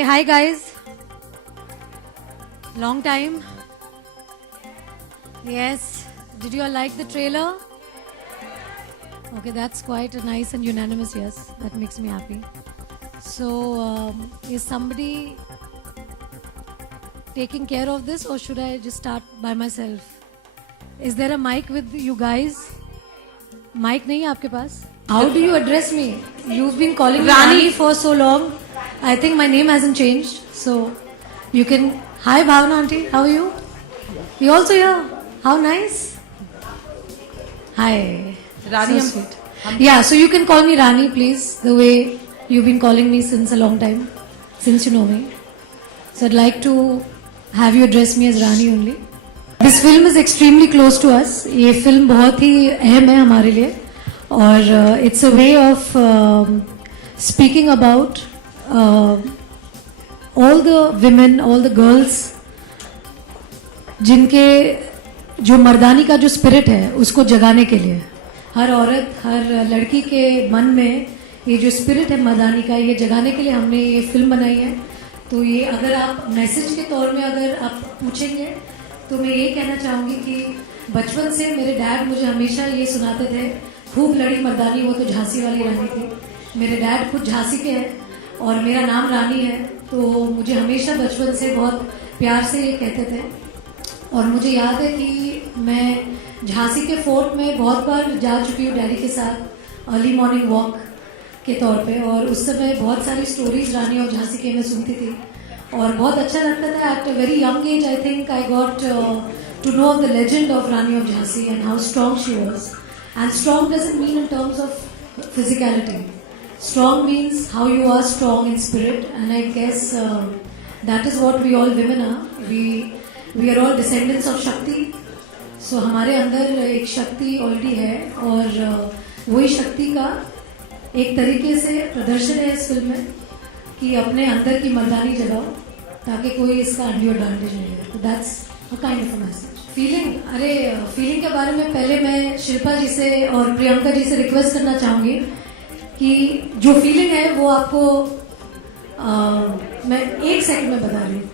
Okay, hi guys. Long time. Yes. Did you all like the trailer? Okay, that's quite a nice and unanimous yes. That makes me happy. So, is somebody taking care of this, or should I just start by myself? Is there a mic with you guys? Mic nahi hai aapke paas? How do you address me? You've been calling me Rani for so long. I think my name hasn't changed. So you can... Hi Bhavna auntie, how are you? You also here? How nice. Hi. Rani, so sweet. Yeah, so you can call me Rani please, the way you've been calling me since a long time, since you know me. So I'd like to have you address me as Rani only. This film is extremely close to us. ये film बहुत ही अहम है हमारे लिए और it's a way of speaking about all the women, all the girls जिनके जो मर्दानी का जो स्पिरिट है उसको जगाने के लिए हर औरत, हर लड़की के मन में ये जो स्पिरिट है मर्दानी का, ये जगाने के लिए हमने ये फिल्म बनाई है. तो ये अगर आप मैसेज के तौर में अगर आप पूछेंगे तो मैं ये कहना चाहूँगी कि बचपन से मेरे डैड मुझे हमेशा ये सुनाते थे, खूब लड़ी मर्दानी वो तो झांसी वाली रानी थी. मेरे डैड खुद झांसी के हैं और मेरा नाम रानी है, तो मुझे हमेशा बचपन से बहुत प्यार से ये कहते थे. और मुझे याद है कि मैं झांसी के फोर्ट में बहुत बार जा चुकी हूँ डैडी के साथ अर्ली मॉर्निंग वॉक के तौर पे, और उस समय बहुत सारी स्टोरीज रानी और झांसी के मैं सुनती थी और बहुत अच्छा लगता था. At a very young age I think I got to know the legend of Rani of Jhansi and how strong she was. And strong doesn't mean in terms of physicality. Strong means how you are strong in spirit, and I guess that is what we all women are. We are all descendants of Shakti. So हमारे अंदर एक शक्ति already है और वही शक्ति का एक तरीके से प्रदर्शन है इस फिल्म में कि अपने अंदर की मर्दानी जगाओ ताकि कोई इसका अनड्यू एडवांटेज नहीं ले. तो that's a kind of a message. Feeling, अरे फीलिंग के बारे में पहले मैं शिल्पा जी से और प्रियंका जी से रिक्वेस्ट करना चाहूँगी कि जो फीलिंग है वो आपको मैं 1 सेकंड में बता रही हूँ.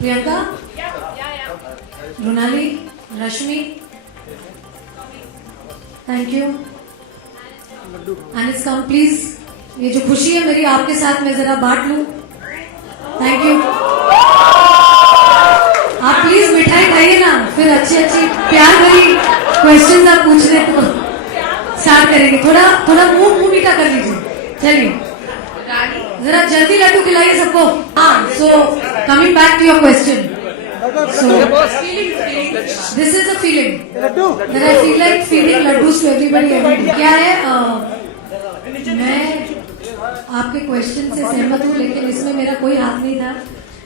Priyanka, Runali, Rashmi, thank you. And it's come please. ये जो खुशी है मेरी आपके साथ मैं जरा बांट लूं. Thank you. आप प्लीज मिठाई खाइए ना, फिर अच्छी अच्छी प्यार भरी क्वेश्चन आप पूछ रहे तो स्टार्ट करेंगे. थोड़ा मुंह मीठा कर लीजिए. चलिए जरा जल्दी लड्डू खिलाइए सबको. हाँ, so coming back to your question. So this is a feeling that I feel like feeding laddus to everybody every day. क्या है, मैं आपके क्वेश्चन से सहमत हूँ लेकिन इसमें मेरा कोई हाथ नहीं था.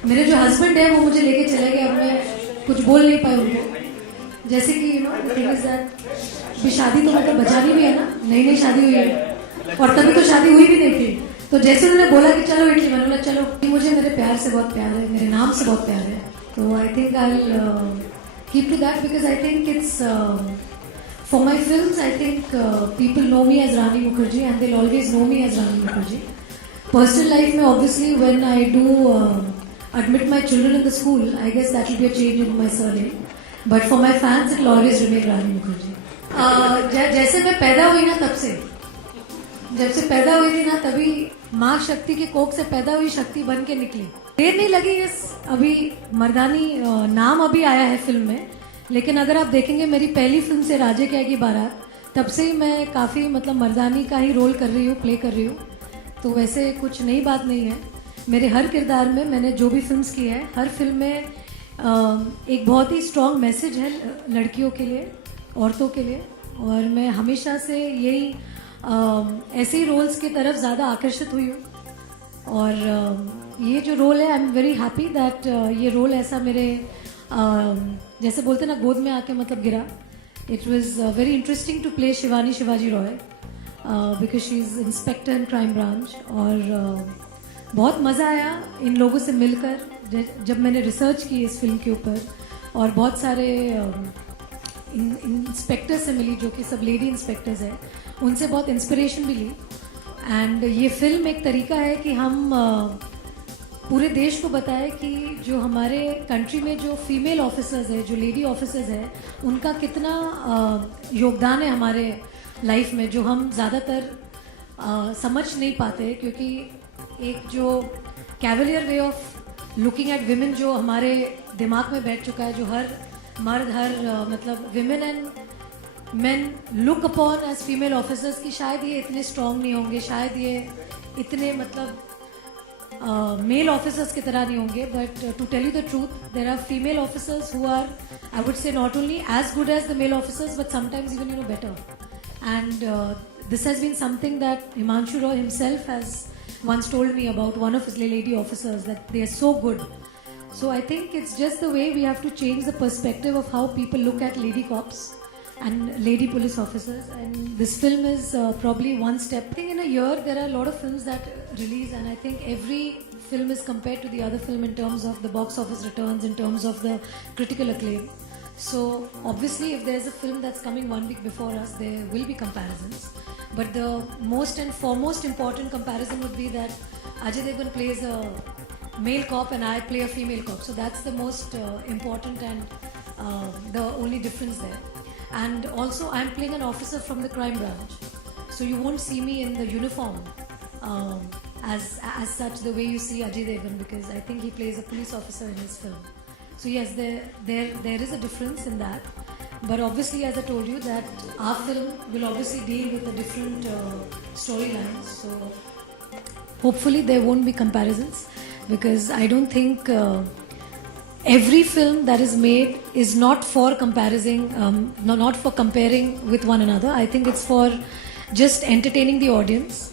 मेरे जो हस्बैंड है वो मुझे लेके चले गए, अब मैं कुछ बोल नहीं पाई उनको. जैसे कि you know thing is that भी शादी तो मतलब बचानी भी है ना, नई शादी हुई है और तभी तो शादी हुई भी नहीं थी. तो जैसे उन्होंने बोला कि चलो इटली, मैंने बोला चलो. मुझे मेरे प्यार से बहुत प्यार है, मेरे नाम से बहुत प्यार है. तो I think I keep to that because I think it's for my films. I think people know me as Rani Mukherjee and they always know me as Rani Mukherjee. Personal life में obviously when I do admit my children in the school, I guess that will be a change in my surname. But for my fans, it will always remain Rani Mukherjee. जैसे मैं पैदा हुई ना तब से, जब से पैदा हुई थी ना तभी माँ शक्ति के कोख से पैदा हुई शक्ति बन के निकली. देर नहीं लगी इस अभी मर्दानी नाम अभी आया है फिल्म में, लेकिन अगर आप देखेंगे मेरी पहली फिल्म से राजे क्या की बारात, तब से ही मैं काफ़ी मतलब मर्दानी का ही रोल कर रही हूँ, प्ले कर रही हूँ. तो वैसे कुछ नई बात नहीं है. मेरे हर किरदार में मैंने जो भी फिल्म्स की है, हर फिल्म में एक बहुत ही स्ट्रॉन्ग मैसेज है लड़कियों के लिए, औरतों के लिए. और मैं हमेशा से यही ऐसे ही रोल्स की तरफ ज़्यादा आकर्षित हुई हूँ. और ये जो रोल है I am very happy that ये रोल ऐसा मेरे जैसे बोलते ना गोद में आके मतलब गिरा. It was very interesting to play Shivaji Roy because she is inspector in crime branch. और बहुत मज़ा आया इन लोगों से मिलकर जब मैंने रिसर्च की इस फिल्म के ऊपर, और बहुत सारे इंस्पेक्टर से मिली जो कि सब लेडी इंस्पेक्टर्स हैं, उनसे बहुत इंस्पिरेशन भी ली. एंड ये फिल्म एक तरीका है कि हम पूरे देश को बताएं कि जो हमारे कंट्री में जो फीमेल ऑफिसर्स है, जो लेडी ऑफिसर्स है, उनका कितना योगदान है हमारे लाइफ में, जो हम ज़्यादातर समझ नहीं पाते, क्योंकि एक जो Cavalier way of looking at women जो हमारे दिमाग में बैठ चुका है, जो हर मर्द मतलब women and men look upon as female officers कि शायद ये इतने strong नहीं होंगे, शायद ये इतने मतलब male officers की तरह नहीं होंगे. But to tell you the truth, there are female officers who are, I would say, not only as good as the male officers, but sometimes even better. And this has been something that Himanshu Roy himself has once told me about one of his lady officers, that they are so good. So I think it's just the way we have to change the perspective of how people look at lady cops and lady police officers, and this film is probably one step. I think in a year there are a lot of films that release, and I think every film is compared to the other film in terms of the box office returns, in terms of the critical acclaim. So obviously if there's a film that's coming 1 week before us, there will be comparisons, but the most and foremost important comparison would be that Ajay Devgan plays a male cop and I play a female cop, so that's the most important and the only difference there. And also I'm playing an officer from the crime branch, so you won't see me in the uniform as such the way you see Ajay Devgan, because I think he plays a police officer in his film. So yes, there is a difference in that, but obviously as I told you that our film will obviously deal with a different storylines, so hopefully there won't be comparisons, because I don't think every film that is made is not for not for comparing with one another. I think it's for just entertaining the audience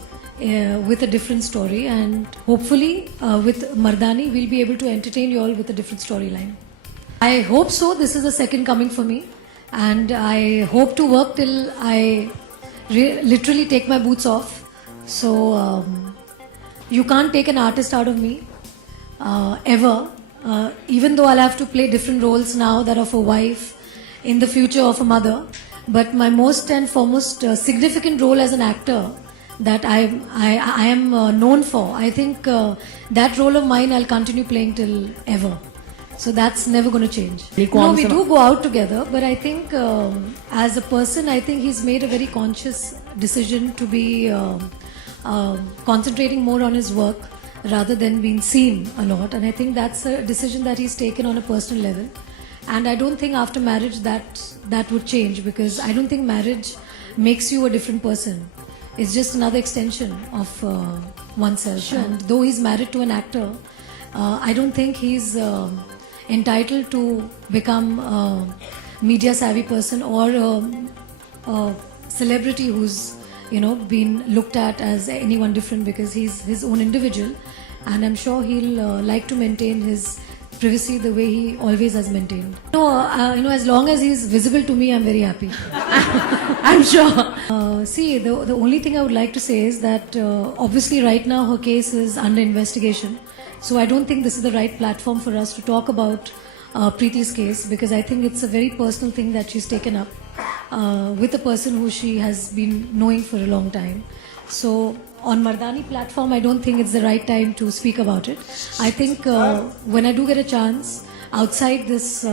with a different story, and hopefully with Mardaani we'll be able to entertain you all with a different storyline. I hope so. This is the second coming for me, and I hope to work till I literally take my boots off. So you can't take an artist out of me ever. Even though I'll have to play different roles now, that of a wife, in the future of a mother, but my most and foremost significant role as an actor that I am known for, I think that role of mine I'll continue playing till ever. So that's never going to change. No, we do go out together, but I think as a person, I think he's made a very conscious decision to be concentrating more on his work rather than being seen a lot, and I think that's a decision that he's taken on a personal level, and I don't think after marriage that would change, because I don't think marriage makes you a different person. It's just another extension of oneself. Sure. And though he's married to an actor, I don't think he's entitled to become a media savvy person or a celebrity who's been looked at as anyone different, because he's his own individual, and I'm sure he'll like to maintain his privacy the way he always has maintained. As long as he's visible to me, I'm very happy. I'm sure. See, the only thing I would like to say is that obviously right now her case is under investigation, so I don't think this is the right platform for us to talk about Preeti's case, because I think it's a very personal thing that she's taken up with a person who she has been knowing for a long time. So on Mardaani platform, I don't think it's the right time to speak about it. I think when I do get a chance outside this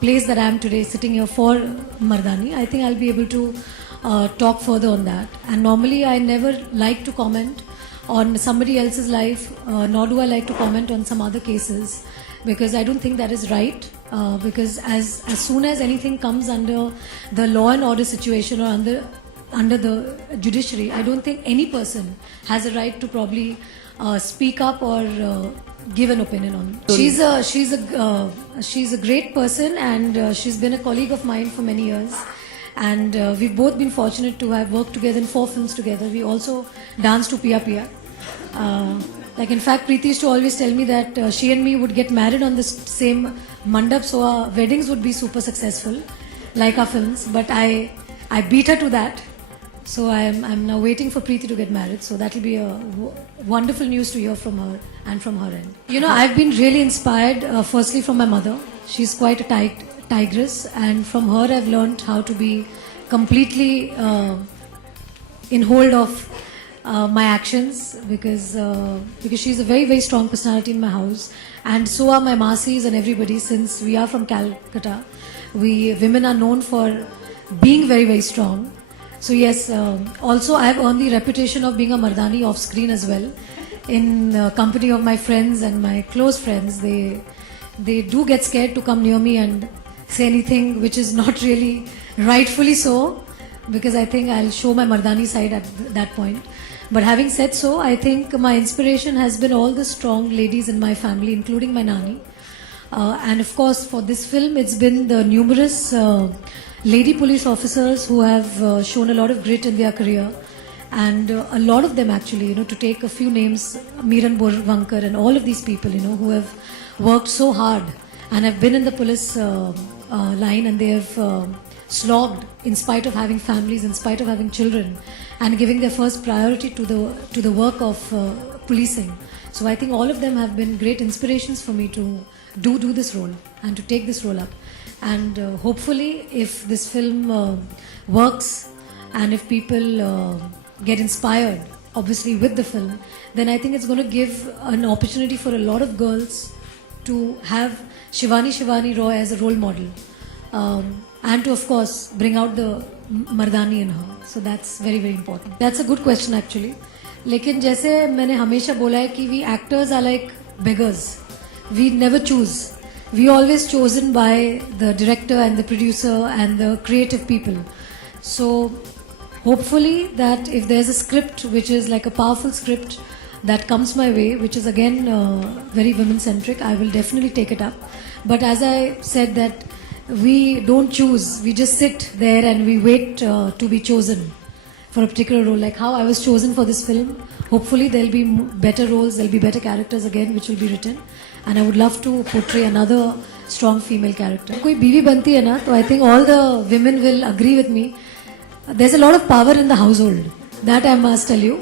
place that I am today sitting here for Mardaani, I think I'll be able to talk further on that. And normally I never like to comment on somebody else's life, nor do I like to comment on some other cases, because I don't think that is right. Because as soon as anything comes under the law and order situation or under the judiciary, I don't think any person has a right to probably speak up or give an opinion on it. She's a great person, and she's been a colleague of mine for many years, and we've both been fortunate to have worked together in 4 films together. We also danced to Pia Pia. Like in fact, Preeti used to always tell me that she and me would get married on this same mandap, so our weddings would be super successful, like our films. But I beat her to that, so I'm now waiting for Preeti to get married. So that will be a wonderful news to hear from her and from her end. I've been really inspired, firstly from my mother. She's quite a tigress, and from her I've learned how to be completely in hold of my actions because she's a very very strong personality in my house, and so are my Masis and everybody. Since we are from Calcutta, we women are known for being very very strong. So yes, also I have earned the reputation of being a Mardaani off screen as well. In company of my friends and my close friends, they do get scared to come near me and say anything which is not really rightfully so, because I think I'll show my Mardaani side at that point. But having said so, I think my inspiration has been all the strong ladies in my family, including my Nani. And of course, for this film, it's been the numerous lady police officers who have shown a lot of grit in their career. And a lot of them actually, to take a few names, Miran Borvankar and all of these people, who have worked so hard and have been in the police line, and they have slogged in spite of having families, in spite of having children, and giving their first priority to the work of policing. So I think all of them have been great inspirations for me to do this role and to take this role up. And hopefully, if this film works and if people get inspired, obviously, with the film, then I think it's going to give an opportunity for a lot of girls to have Shivani Roy as a role model, and to, of course, bring out the Mardaani in her. So that's very very important. That's a good question actually. लेकिन जैसे मैंने हमेशा बोला है कि we actors are like beggars. We never choose. We always chosen by the director and the producer and the creative people. So hopefully that if there's a script which is like a powerful script that comes my way, which is again very women centric, I will definitely take it up. But as I said, that we don't choose, we just sit there and we wait to be chosen for a particular role. Like how I was chosen for this film, hopefully there'll be better roles, there'll be better characters again which will be written, and I would love to portray another strong female character. कोई बीवी बनती है ना, तो I think all the women will agree with me. There's a lot of power in the household. That I must tell you.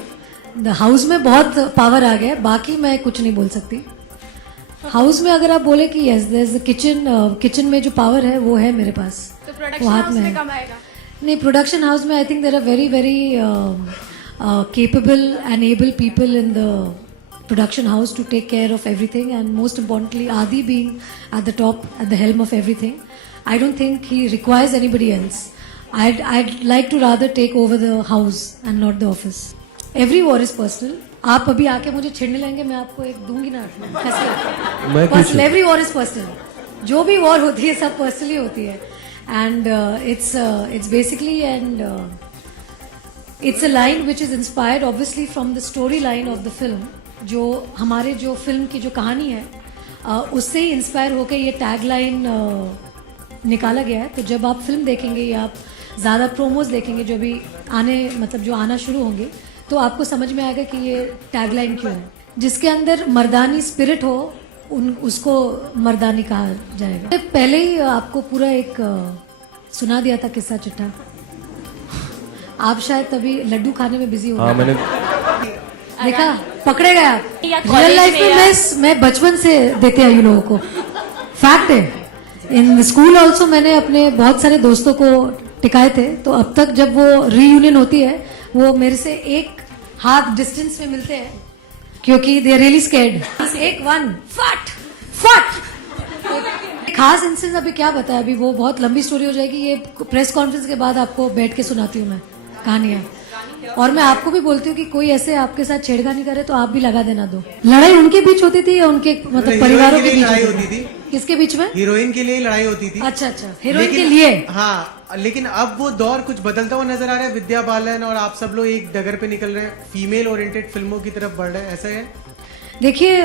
The house में बहुत power आ गया, बाकी मैं कुछ नहीं बोल सकती. हाउस में अगर आप बोले कि yes, there's the kitchen में जो power है वो है मेरे पास. तो प्रोडक्शन हाउस में कम आएगा? नहीं, प्रोडक्शन हाउस में I think there are very very capable and able people in the production house to take care of everything, and most importantly, Adi being at the top, at the helm of everything, I don't think he requires anybody else. I'd like to rather take over the house and not the office. Every war is personal. आप अभी आके मुझे छेड़ने लेंगे, मैं आपको एक दूंगी ना. Personal. Every war is personal. जो भी war होती है सब personally होती है. And it's basically it's a line which is inspired obviously from the storyline of the film. जो हमारे जो फिल्म की जो कहानी है उससे ही इंस्पायर होकर ये टैगलाइन निकाला गया है. तो जब आप फिल्म देखेंगे या आप ज़्यादा प्रोमोज देखेंगे जो भी जो आना शुरू होंगे, तो आपको समझ में आएगा कि ये टैगलाइन क्यों है. जिसके अंदर मर्दानी स्पिरिट हो उसको मर्दानी कहा जाएगा. पहले ही आपको पूरा एक सुना दिया था किस्सा चिट्ठा. आप शायद तभी लड्डू खाने में बिजी हो गए. मैंने देखा, पकड़े गए आप. रियल लाइफ में मैं बचपन से देते आई लोगों को. फैक्ट है. इन स्कूल ऑल्सो मैंने अपने बहुत सारे दोस्तों को टिकाए थे. तो अब तक जब वो रीयूनियन होती है, वो मेरे से एक हाथ डिस्टेंस में मिलते हैं क्योंकि दे आर रियली स्कैर्ड. एक वन फट खास इंसिडेंस अभी क्या बताया, अभी वो बहुत लंबी स्टोरी हो जाएगी. ये प्रेस कॉन्फ्रेंस के बाद आपको बैठ के सुनाती हूँ मैं कहानियां. और मैं आपको भी बोलती हूँ कि कोई ऐसे आपके साथ छेड़खानी करे तो आप भी लगा देना दो. लड़ाई उनके बीच होती थी या उनके परिवारों के बीच होती थी? किसके बीच में? हीरोइन के लिए लड़ाई होती थी. अच्छा, हीरोइन के लिए. हाँ, लेकिन अब वो दौर कुछ बदलता हुआ नजर आ रहा है. विद्या बालन और आप सब लोग एक डगर पे निकल रहे हैं, फीमेल ओरिएंटेड फिल्मों की तरफ बढ़ रहे हैं, ऐसा है? देखिए,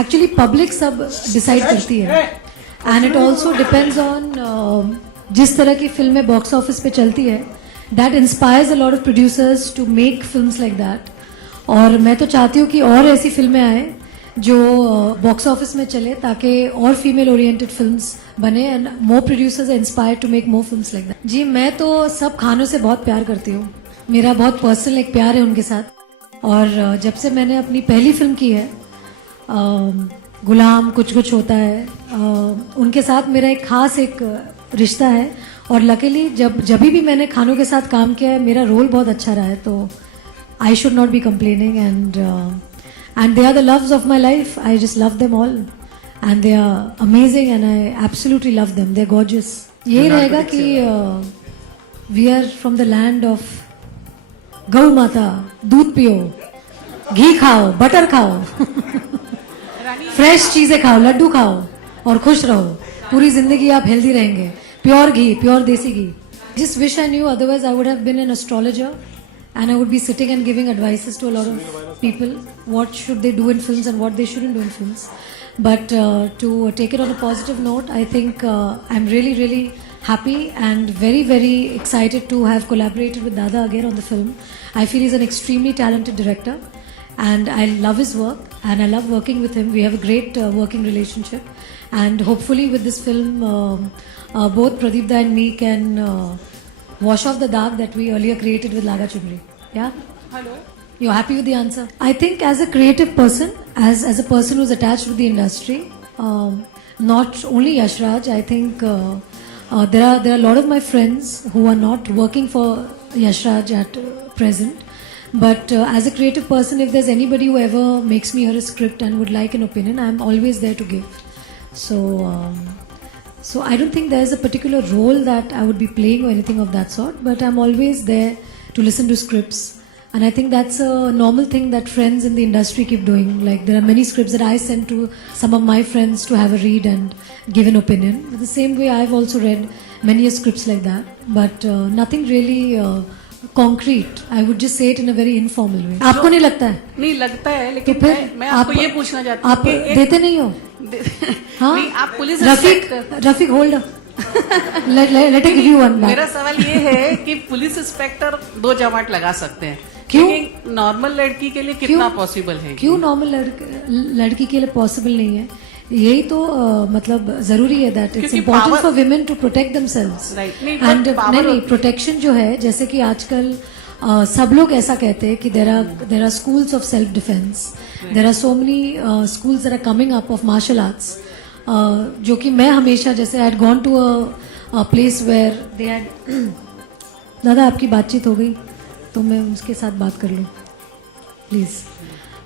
एक्चुअली पब्लिक सब डिसाइड करती है, and it also depends on जिस तरह की फिल्में बॉक्स ऑफिस पे चलती है. That inspires a lot of producers to make films like that. और मैं तो चाहती हूँ कि और ऐसी फिल्में आए जो बॉक्स ऑफिस में चले, ताकि और फीमेल ओरिएंटेड फिल्म्स बने, and more producers are inspired to make more films like that. जी, मैं तो सब खानों से बहुत प्यार करती हूँ. मेरा बहुत पर्सनल एक प्यार है उनके साथ. और जब से मैंने अपनी पहली फिल्म की है गुलाम कुछ कुछ होता है, उनके साथ मेरा एक खास एक रिश्ता है. और लकीली जब भी मैंने खानों के साथ काम किया है मेरा रोल बहुत अच्छा रहा है, तो I should not be complaining. And they are the loves of my life. I just love them all and they are amazing and I absolutely love them. They are gorgeous. यही रहेगा कि we are from the land of Gau Mata. दूध पियो, घी खाओ, butter खाओ, fresh चीजें खाओ, लड्डू खाओ और खुश रहो. पूरी जिंदगी आप हेल्दी रहेंगे. प्योर घी, प्योर देसी घी. Just wish I knew, otherwise I would have been an astrologer and I would be sitting and giving advices to a lot of people what should they do in films and what they shouldn't do in films. But to take it on a positive note, I think I'm really, really happy and very, very excited to have collaborated with Dada again on the film. I feel he's an extremely talented director and I love his work and I love working with him. We have a great working relationship and hopefully with this film both Pradeep Da and me can wash off the dark that we earlier created with Laga Chugli. Yeah? Hello. You're happy with the answer? I think as a creative person, as a person who's attached with the industry, not only Yashraj, I think there are a lot of my friends who are not working for Yashraj at present. But as a creative person, if there's anybody who ever makes me hear a script and would like an opinion, I'm always there to give. So I don't think there's a particular role that I would be playing or anything of that sort, but I'm always there to listen to scripts. And I think that's a normal thing that friends in the industry keep doing. Like there are many scripts that I send to some of my friends to have a read and give an opinion. The same way I've also read many scripts like that, but nothing really concrete. I would just say it in a very informal way. आपको नहीं लगता है? नहीं लगता है, लेकिन तो फिर मैं आपको ये पूछना चाहती हूँ आप देते नहीं हो? हाँ? नहीं, आप police Rafiq hold let give you one. मेरा सवाल ये है कि पुलिस इंस्पेक्टर 2 जमाट लगा सकते हैं. क्यों? नॉर्मल लड़की के लिए कितना पॉसिबल है? क्यों नॉर्मल लड़की के लिए पॉसिबल नहीं है? यही तो मतलब जरूरी है that it's important for women to protect themselves. And नहीं प्रोटेक्शन जो है, जैसे कि आजकल सब लोग ऐसा कहते हैं कि there are schools of self defence. There are so many schools that are coming up of martial arts, जो कि मैं हमेशा जैसे I had gone to a place where they had. दादा आपकी बातचीत हो गई तो मैं उसके साथ बात कर लूँ please.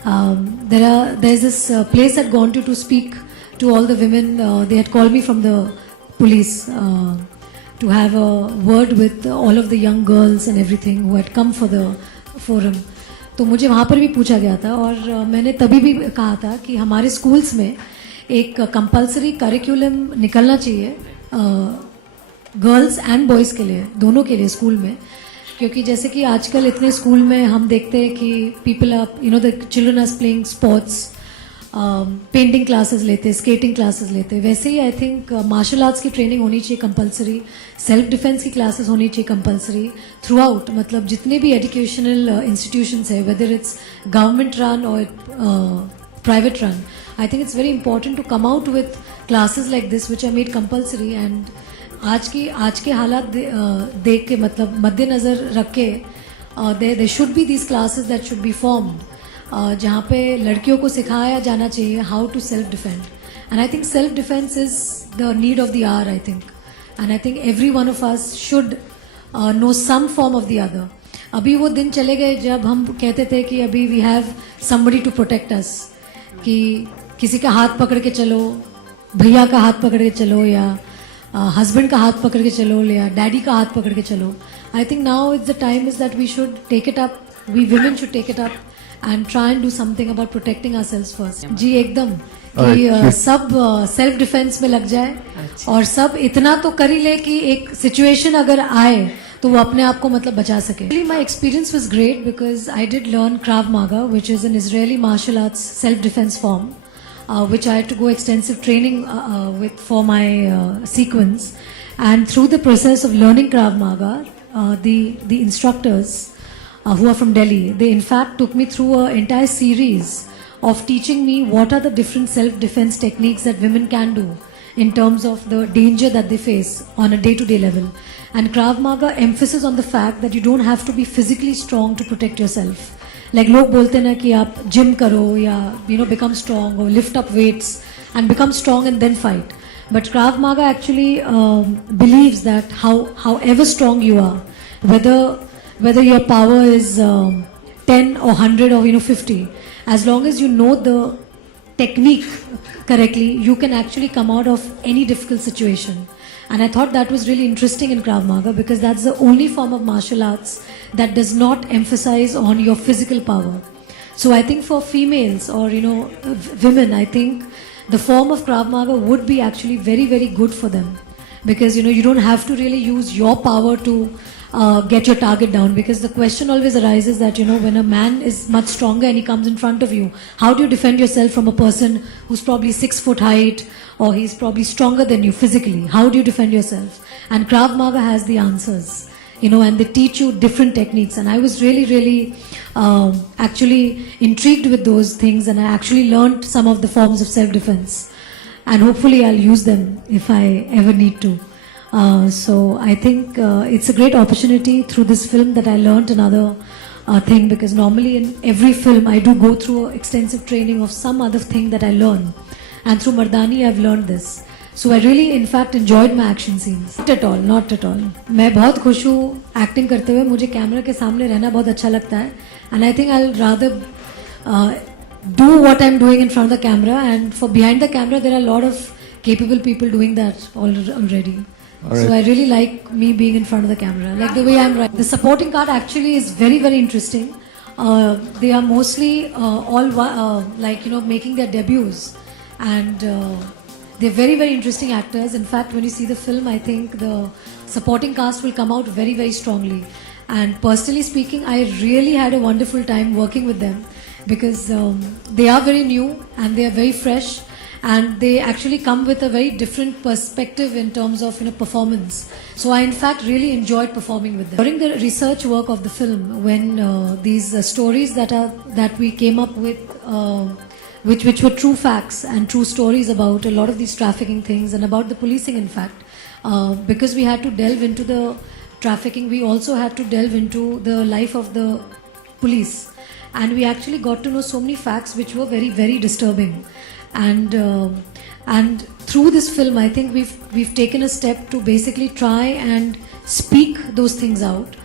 there is this place I'd gone to speak to all the women. They had called me from the police to have a word with all of the young girls and everything who had come for the forum. तो मुझे वहाँ पर भी पूछा गया था और मैंने तभी भी कहा था कि हमारे स्कूल्स में एक कंपलसरी करिकुलम निकलना चाहिए गर्ल्स एंड बॉयज़ के लिए, दोनों के लिए स्कूल में. क्योंकि जैसे कि आजकल इतने स्कूल में हम देखते हैं कि people are the children are playing sports, painting classes लेते हैं, स्केटिंग क्लासेस लेते हैं. वैसे ही आई थिंक मार्शल आर्ट्स की ट्रेनिंग होनी चाहिए कंपलसरी, सेल्फ डिफेंस की क्लासेस होनी चाहिए कंपलसरी थ्रू आउट. मतलब जितने भी एजुकेशनल इंस्टीट्यूशंस है, वेदर इट्स गवर्नमेंट रन और private run, I think it's very important to come out with classes like this which are made compulsory. And आज के हालात देख के मतलब मद्देनजर रख के they should be these classes that should be formed जहाँ पे लड़कियों को सिखाया जाना चाहिए how to self defend. And I think self defence is the need of the hour, I think. And I think every one of us should know some form of the other. अभी वो दिन चले गए जब हम कहते थे कि अभी we have somebody to protect us, कि किसी का हाथ पकड़ के चलो, भैया का हाथ पकड़ के चलो, या हस्बैंड का हाथ पकड़ के चलो, या डैडी का हाथ पकड़ के चलो. I think now it's the time is that we should take it up, we women should take it up and try and do something about protecting ourselves first. जी एकदम कि सब सेल्फ डिफेंस में लग जाए और सब इतना तो कर ही ले कि एक सिचुएशन अगर आए तो वो अपने आप को मतलब बचा सके. My experience was great because I did learn Krav Maga which is an Israeli martial arts self defence form. Which I had to go extensive training with for my sequence, and through the process of learning Krav Maga, the instructors who are from Delhi, they in fact took me through an entire series of teaching me what are the different self-defense techniques that women can do in terms of the danger that they face on a day-to-day level. And Krav Maga emphasis on the fact that you don't have to be physically strong to protect yourself. Like लोग बोलते हैं ना कि आप gym करो या become strong और lift up weights and become strong and then fight. But Krav Maga actually believes that however strong you are, whether your power is 10 or 100 or 50, as long as you know the technique correctly, you can actually come out of any difficult situation. And I thought that was really interesting in Krav Maga because that's the only form of martial arts that does not emphasize on your physical power. So I think for females or women, I think the form of Krav Maga would be actually very, very good for them because you don't have to really use your power to get your target down, because the question always arises that when a man is much stronger and he comes in front of you, how do you defend yourself from a person who's probably 6 foot height or he's probably stronger than you physically? How do you defend yourself? And Krav Maga has the answers, and they teach you different techniques. And I was really, really actually intrigued with those things, and I actually learned some of the forms of self-defense, and hopefully I'll use them if I ever need to. So I think it's a great opportunity through this film that I learned another thing, because normally in every film I do go through extensive training of some other thing that I learn, and through Mardaani I've learned this. So I really in fact enjoyed my action scenes. Not at all. मैं बहुत खुश हूँ acting करते हुए. मुझे camera के सामने रहना बहुत अच्छा लगता है, and I think I'll rather do what I'm doing in front of the camera, and for behind the camera there are a lot of capable people doing that already. Alright. So I really like me being in front of the camera, like the way I'm right. The supporting cast actually is very, very interesting. They are mostly all making their debuts, and they're very, very interesting actors. In fact, when you see the film, I think the supporting cast will come out very, very strongly. And personally speaking, I really had a wonderful time working with them because they are very new and they are very fresh. And they actually come with a very different perspective in terms of performance. So I in fact really enjoyed performing with them. During the research work of the film, when these stories that we came up with, which were true facts and true stories about a lot of these trafficking things and about the policing, in fact, because we had to delve into the trafficking, we also had to delve into the life of the police, and we actually got to know so many facts which were very, very disturbing. And through this film, I think we've taken a step to basically try and speak those things out,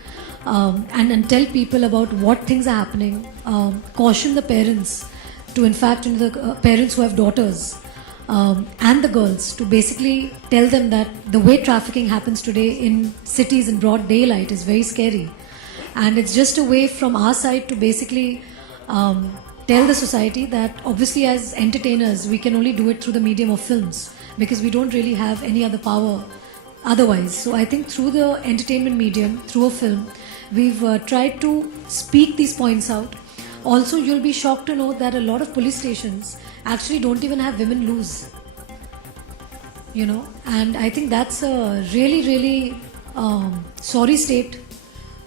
and tell people about what things are happening, caution the parents to, in fact, the parents who have daughters, and the girls, to basically tell them that the way trafficking happens today in cities in broad daylight is very scary, and it's just a way from our side to basically tell the society that obviously as entertainers we can only do it through the medium of films because we don't really have any other power otherwise. So I think through the entertainment medium, through a film, we've tried to speak these points out. Also, you'll be shocked to know that a lot of police stations actually don't even have women loose. And I think that's a really, really sorry state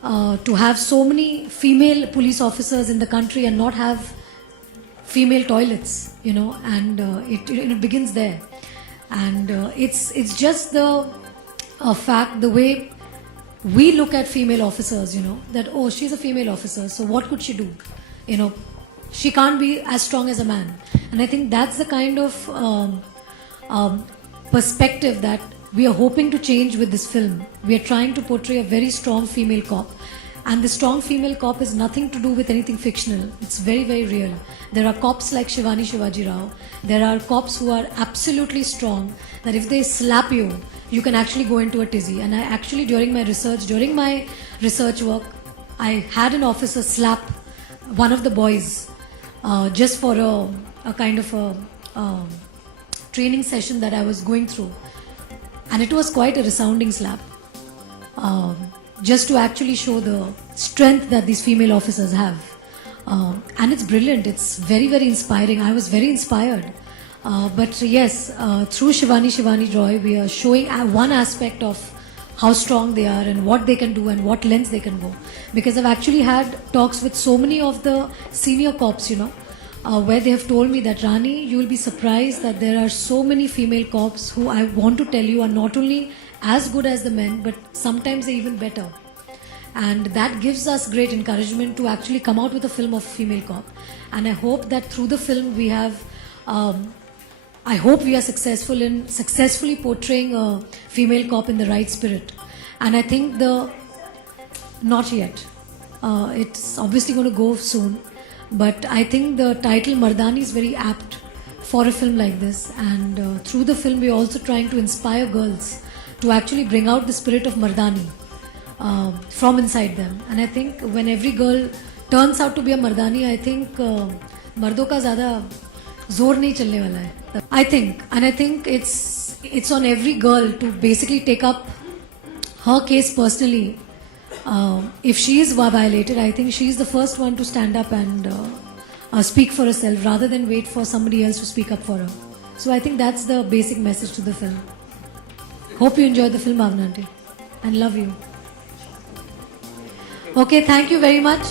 to have so many female police officers in the country and not have female toilets, and it begins there. And it's just the fact, the way we look at female officers, that, oh, she's a female officer, so what could she do? She can't be as strong as a man. And I think that's the kind of perspective that we are hoping to change with this film. We are trying to portray a very strong female cop. And the strong female cop has nothing to do with anything fictional. It's very, very real. There are cops like Shivani Shivaji Rao. There are cops who are absolutely strong, that if they slap you, you can actually go into a tizzy. And I actually, during my research work, I had an officer slap one of the boys just for a kind of a training session that I was going through. And it was quite a resounding slap. Just to actually show the strength that these female officers have. And it's brilliant. It's very, very inspiring. I was very inspired. But yes, through Shivani Roy, we are showing one aspect of how strong they are and what they can do and what lengths they can go. Because I've actually had talks with so many of the senior cops, where they have told me that, Rani, you will be surprised that there are so many female cops who I want to tell you are not only as good as the men, but sometimes they're even better. And that gives us great encouragement to actually come out with a film of female cop. And I hope that through the film we have I hope we are successful in successfully portraying a female cop in the right spirit. And I think not yet. It's obviously going to go soon. But I think the title Mardaani is very apt for a film like this. And through the film, we're also trying to inspire girls to actually bring out the spirit of Mardaani from inside them. And I think when every girl turns out to be a Mardaani, I think मर्दों का ज़्यादा जोर नहीं चलने वाला है. I think it's on every girl to basically take up her case personally. If she is violated, I think she is the first one to stand up and speak for herself rather than wait for somebody else to speak up for her. So I think that's the basic message to the film. Hope you enjoyed the film, Bhavna aunty, and love you. Okay, thank you very much.